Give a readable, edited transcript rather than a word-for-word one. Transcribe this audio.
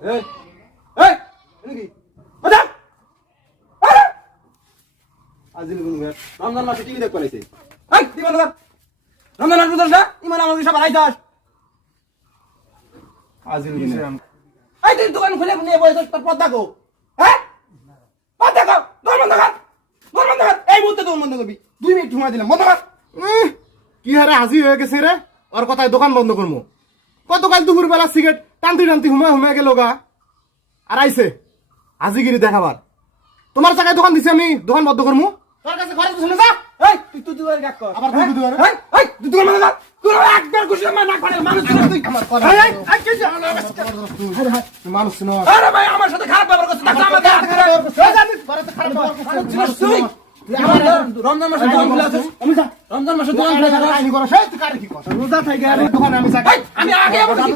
এই এই নাকি বাজা আজিল গুন গেল রমজান মাসে টিভি দেখ পাইছে এই কি বল রমজান মাস বুঝছ না ইমান আমাদের সব আইতাস আজিল গুন এই তুই দোকান খুলে নিয়ে বসে তোর পর্দা কো হ্যাঁ পর্দা কো দোকান বন্ধ কর এই মুহূর্তে দোকান বন্ধ করবি 2 মিনিট সময় দিলাম বন্ধ কর কি হারে আজি হয়ে গেছে রে ওর কথায় দোকান বন্ধ করবো গতকাল দুপুর বেলা সিগারেট টানতি হুমা গেল গা আর আইছে আজিগিরি দেখাবার তোমার জায়গায় দোকান দিছি আমি দোকান বন্ধ করবো তোর কাছে ঘরে শুনে যা এই তুই দুয়ার গাক কর আবার তুই দুয়ারে এই তুই দোকান বন্ধ কর তুই একবার খুশি না করে মানুষ তুই এই কি মানুষ ছিল আরে ভাই আমার সাথে খারাপ ব্যবহার করছিস না আমার হাত করে তুই রমজান মাসে দোকান খুলে আছে রমজান মাসে দোকান খুলে আছে আইনি করো সেই তুই কারে কি কর রোজা থাকে আর দোকানে আমি যাই আমি আগে বলছি